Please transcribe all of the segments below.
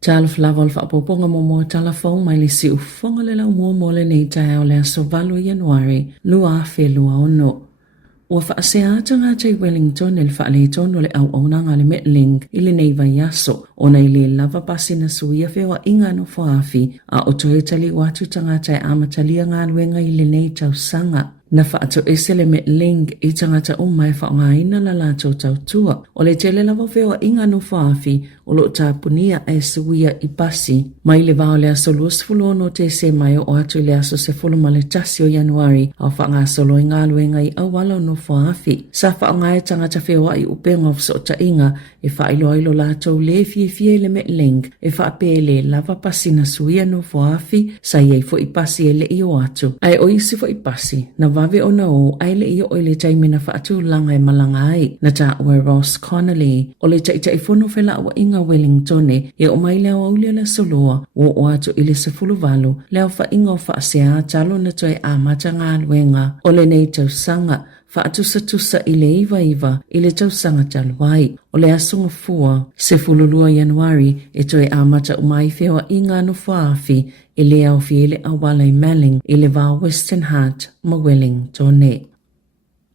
Tala flawa le whaapoponga mo telefon mai le si ufonga le lau mo le nei tai o le aso valu Januari lua fe lua ono. Ua whaasea tanga tai Wellington le whaaleton o le au aunanga le Metling i le nei vai aso o nei le lava pasi na suia fewa inga no whaafi a o toe tali watu tanga tai amatalia ngā luenga i le nei tau sanga. Na whaato ese le Metling i tangata umai whaongaina la lato tau tua o le tele lava fewa inga no whaafi o lo tapunia e suia i pasi. Mai le vao le aso luas fulono te se mai o atu le aso se fuluma le tasi o Januari au whaanga solo i ngā luenga i awalo no whaafi. Sa whaonga e tangata fewa i upenga o so ta inga e whailo ilo lato le fie le Metling e whaapele lava pasi na suia no whaafi sa iei fo i pasi e le i o atu. Ai o isi fo i pasi na vave o na o ai le i o le taimina whaatu langa e malanga ai na ta ue Ross Connolly o le tai fono whela awa inga Wellington e o mai leo au le soloa o atu ili se fulu valu leo wha inga o whaasea talo na toi amata ngā luenga o le nei tau sanga whaatusa i le iwa i le tau sanga taluai o le asunga fua se fululua Januari e toi amata umai fewa inga no whaafi i le au fiele awala i Melling i le vā Western Heart ma Wellington.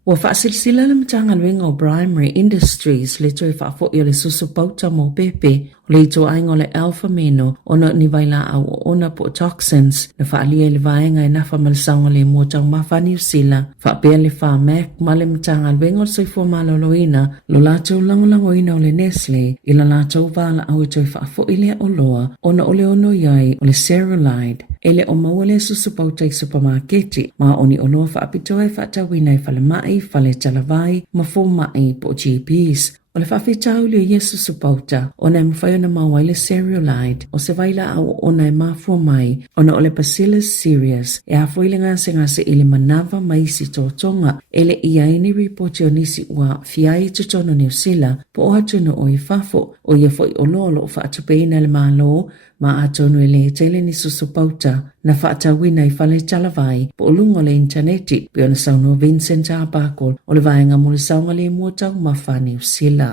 Ua whaasilsila le matanga luenga o Primary Industries le toi whaafo i o le susupauta mo pepe o le ito aingo le alpha meno ona ni vaila au ona po toxins na whaalia le vaenga e nafa malisaunga le muatau mafa New Zealand whaapea le wha Mac ma le matanga luenga o soifua maloloina lo lātou langolangoina o le Nestle i la lātou vala au i toi whaafo i lea o loa ona o le ono iai o le Cerulide ele o maua le susupauta i supermarketi ma oni o loa whaapitoa e whaatawina i whale mai fale talavai ma fo mai po GPs. O le whawhitau le Yesu supauta o na mwhai na mawai le Cerulide o se vaila au o na mafua mai o na o le Bacillus cereus e a fwile ngase ili manava mai si tōtonga ele ia ini ripoti o nisi ua fiai tutono New Zealand po o atuna o i fafo o ia fwoi o lolo o whaatupeina le malo ma atonu ele tele ni susupauta na whaatawina i whale talavai po o lungo le interneti pe o na sauno Vincent Abakol o le vaenga mo le saunga le muatau mawha New Zealand.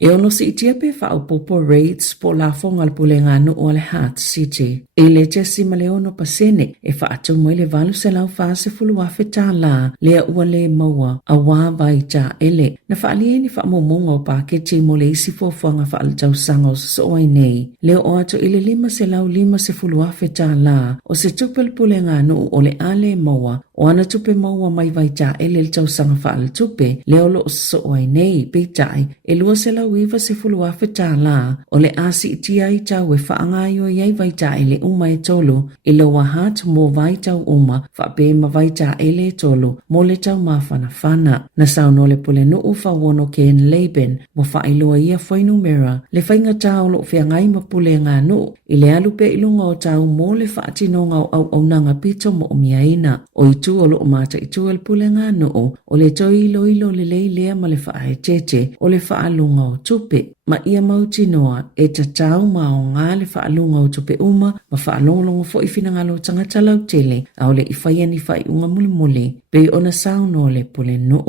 E ono si itia pe whaupopo raids po la fonga le pulenga no o le Heart City. E le Jesse ma le ono pasene e whaatau mo le valu se lau whaase fulu wafe tā la lea ua le maua a wā vai tā ele. Na whaalie ni whaamomonga o paketi mo le isi fofuanga whaalatau sanga o so ai nei. Leo o ato ile lima se lau lima se fulu wafe tā la o se tupel pulenga no o le ale maua o ana tupe maua mai vai tā ele le tau sanga whaalatupe leo lo so ai nei peitai e lua se lau iwa se fulu wafe tā la o le asi itia i tau e whaangaio iai vai tā ele uma e tolu e loa Heart mo vai tau uma whape ma vai tā ele tolu mo le tau mawhana whana. Na sauno le pule no ufa wono ke en Laban mo whailoa ia whainu mera le whainga tau lo whiangai ma pule ngā no i le alupe ilunga o tau mo le whaatinonga o au nanga pito mo o miaina o i tu o lo o mata i tu el pule ngā no o le toi ilo le lea ma le whaahe tete o le whaalunga o tupe ma ia mauti noa e ta tau ma o ngā le whaalunga o tupe uma ma whaalongolongo fo i finangalo tangata lau tele au le i whaiani whai unga mule pe ona sauno le pule no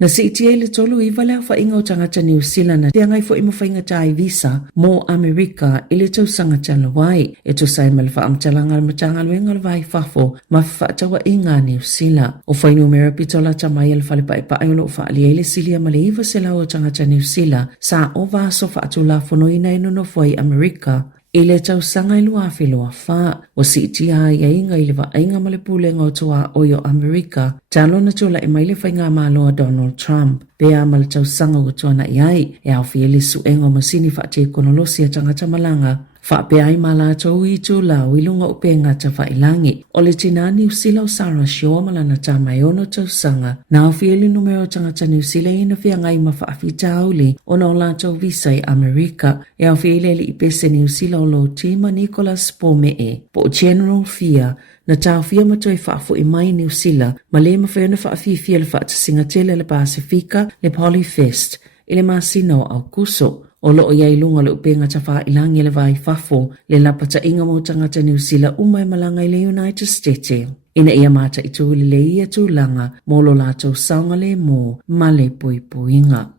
Na si itia le tolu i wale a whainga o tangata New Zealand na tia ngai fo i mawhainga tai visa mo Amerika i le tau sanga talawai e tu sai ma le wha amtalanga le matanga luenga le vai fafo ma whaatawa i ngā New Zealand. O whainu mera pitola tamai le whale pai pai o lo whaali e le silia ma le iwa se lau o tangata New Zealand sa o vaso whaatu la fono ina ino no fwai Amerika. I le tau sanga i lua whiloa wha, o si itia ia inga i le wa ainga ma le pulenga o tua o yo Amerika, talo na tula i mai le whainga māloa Donald Trump. Pea ma le tau sanga o tuana iai, e au fiele su engo masini wha te konolosia tangata malanga. Wha pea i mala tau i tu lau i lunga upe ngata whailangi. O le tina New Zealand Sarah Shaw malana tamai ono tau sanga. Na au fiele numero tangata New Zealand ina fia ngai ma whaafita auli o na o la tau visa i Amerika. E au fiele li i pese New Zealand lo tima Nicholas Pomee. Po General Fia na tau fia matoi whaafu i mai New Zealand ma le mawhiona whaafifia le whaatasinga tele le Pasifika le Polyfest ile masino au kuso. O loo iai lunga le upenga tawha ilangi le vai fafo le lapata inga mo tangata New Zealand umai malanga i le United States. Ina ia mata i tu le ia tu langa mo lo lato saunga le mo ma le pui puinga.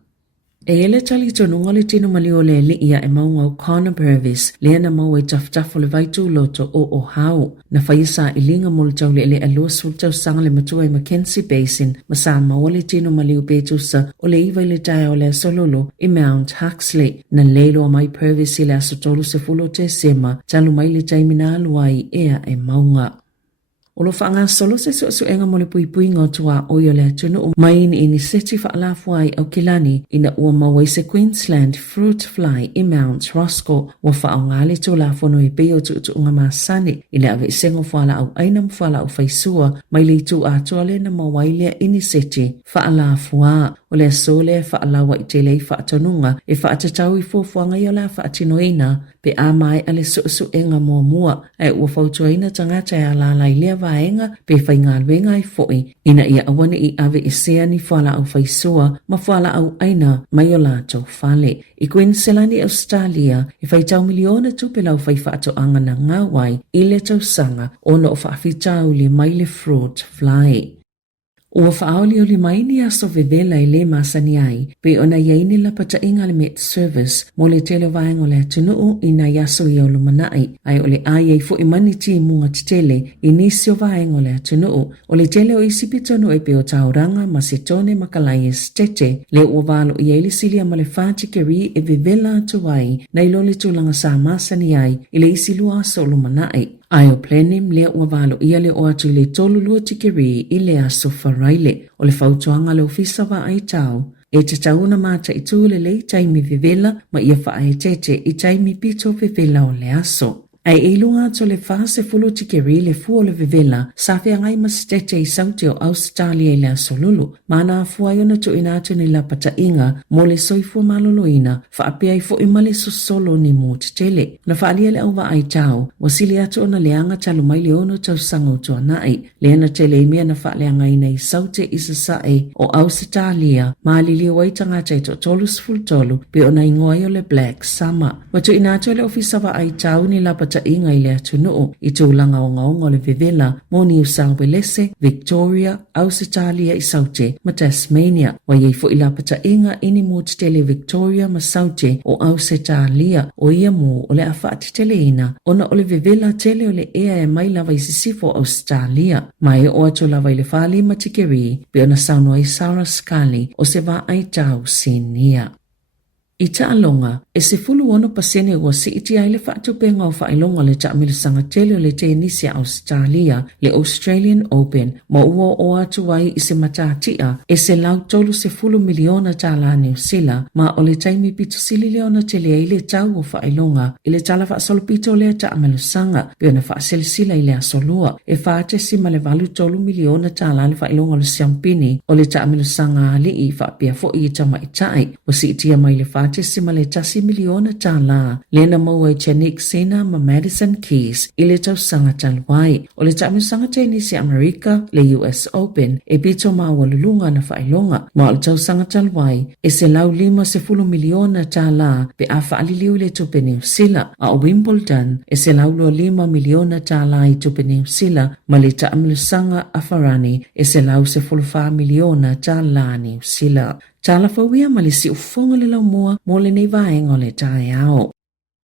E ele tali tonu ngale tino mali o le li ia e maunga o Connor Purvis, lea na mau e taftafu le vaitu loto o hau. Na whaisa ilinga mulu tau le alua sul tau sanga le matua i Mackenzie Basin, masa maua le tino mali o betusa o le iwa le tae o le sololo i Mount Huxley. Na leilo a mai Purvis i le asotolu se fulo te sema, talu mai le taimina aluai ea e maunga. O lo whaanga solo se su enga mo le pui ngā tua o yo le tunu o mai ini seti whaalafuai au kilani ina ua mawai se Queensland fruit fly i Mount Roscoe wa whaonga le tō la whono i peo tu unga masani i le ave sengo whaala au ainam whaala au whaisua mai le tu a toale na mawai le ini seti whaalafua o le sole whaalawa i te lei whaatonunga e whaatatau i fōfuanga i o la whaatinoina pe a mai ale su enga mua e ua whautuaina tangata e alala i lea vaenga pe whainga luenga i foi ina ia awane i ave i sea ni whala au whaisua ma whala au aina mai o lato whale. I Queensland Australia i whaitau miliona tupe lau whaiwhaato anga na ngawai i le tausanga o no whaafitau li mai le fruit fly. Ua whaaoli o li maini aso vevela i le masani ai, pe ona iaini la pata inga le Met Service mo le tele vaenga o le atunuu i na yaso i aulu manai, ai o le ai fo i mani ti munga titele i nisi o vaenga o le atunuu, o le tele o isi pitonu e pe o tauranga ma se tone makalai estete, le ua valo i aili silia ma le whāti keri e vevela atu ai, na ilo le tūlanga sa masani ai, i le isi lua aso o manai. Ai o plenim lea ua valo ia le o atu le tolu lua tikeri i le aso wharaile o le whautuanga le ofisa wa ai tau. E te tauna mata i tūle le taimi vivela ma ia wha e tete i taimi pito vivela o le aso. Ai ilunga to le fase fulu tikeri le fuo le vivela sa fia ngai mastete i sauti o Australia i le asolulu. Mana afua iona tu inatu ni la pata inga mo le soifua maloloina fa apia i fo imale sosolo ni mut tele. Na faalia le auwa ai tau, wasili atu ona leanga talu mai leono tau sango tua nai. Leana tele imea na faalia ngai nei saute isa sae o Australia maali li waitanga tai to tolus full tolu pe ona ingoa le Black Summer. Watu inatu le ofisa wa ai tau ni la ta inga i le atunuu i tūlanga o ngaonga le vivela mo New South Wales, Victoria, Australia i Saute ma Tasmania. Wa iei fo i la pata inga ini mo tele Victoria ma Saute o Australia o ia mo o le awhaati tele ina ona o le vivela tele o le ea e mai lava i sisifo Australia. Mai o atu lava i le whali ma tikeri pe ona saunua i Sarah Scully o se va ai tau sinia. I taalonga, e se fulu ono pasene ua si iti ai le whaatupenga o whailonga le taamilusanga tele o le tenisi a Australia, le Australian Open, ma ua o atu wai i se matatia, e se lau tolu se fulu miliona tala New Zealand, ma o le taimi pito sili leona tele i le tau o whailonga, i le tala whaasolopito le taamilusanga, pe ona whaaselisila i le asolua, e whaate sima le valu tolu miliona tala le whailonga le siampini, o le taamilusanga ali i whaapia fo i tamaitai, o si itia mai le whaate sima le tasi miliona tala. Lena maua i Chanik Sena ma Madison Keys i le tau sanga talwai. O le tamu sanga tenisi Amerika le US Open e pito mawalulunga na whailonga. Ma o le tau sanga talwai e se lau 50 miliona tala pe a whaaliliu le tupe New Zealand. A o Wimbledon e se lau 5 miliona tala i tupe New Zealand ma le tamu sanga Afarani e se lau 4 miliona tala New Zealand. Tala fawia malisi ufonga le lau mua mo le nei vaenga o le tae ao.